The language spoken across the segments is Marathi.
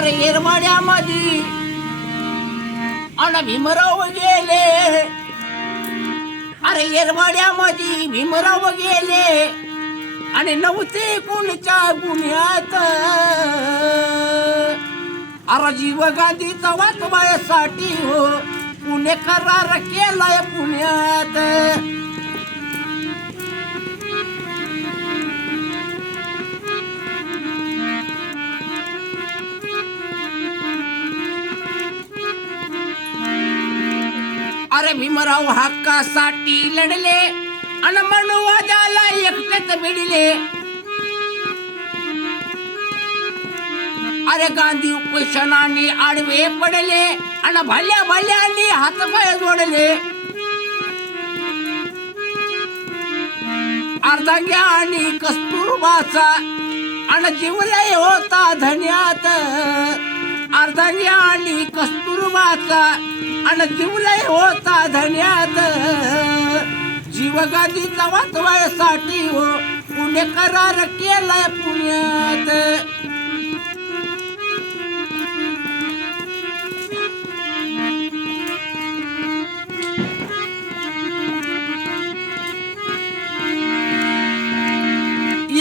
अरे येरवाड्यामध्ये आणि भीमराव गेले. अरे येरवाड्यामध्ये भीमराव गेले आणि नव्हते कोणच्या गुन्ह्यात. अरे जीव गांधीचा वाचवायसाठी हो पुणे करार केलाय पुण्यात. अरे भीमराव हक्कासाठी लढले आणि मनुवादाला एकटेच भिडले. अरे गांधी उपोषणाने आडवे पडले आणि भल्या भल्याने हातपाय जोडले. अर्धांग्या आणि कस्तुरबाचा आणि जीवलय होता धन्यात. अर्धांग्या आणि कस्तुरबाचा आणि जीवलय होता धन्यात. जीवगादीचा वाचवायसाठी हो पुणे करार केलाय पुण्यात.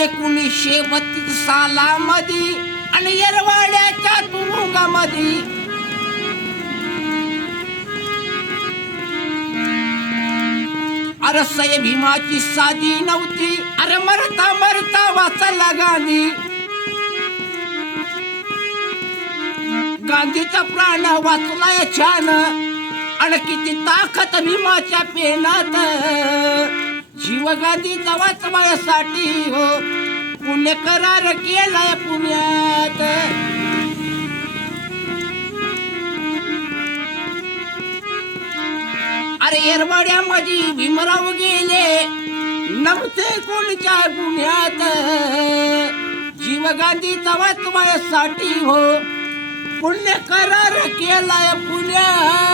एकोणीसशे बत्तीस सालामध्ये आणि येरवाड्याच्या तुरुंगामध्ये अरसय भीमाची साधी नव्हती. अरे मरता मरता वाचायला गाणी गांधीचा प्राण वाचलाय छान. आणि किती ताकद भीमाच्या पेनात. जीव गांधीचा वाचवायसाठी हो. पुण्य करार केलाय पुण्यात. अरे माझी भीमराव गेले. नव्हते कोणच्या गुन्ह्यात. जीव गांधीचा वाचवायसाठी हो. पुण्य करार केलाय पुण्यात.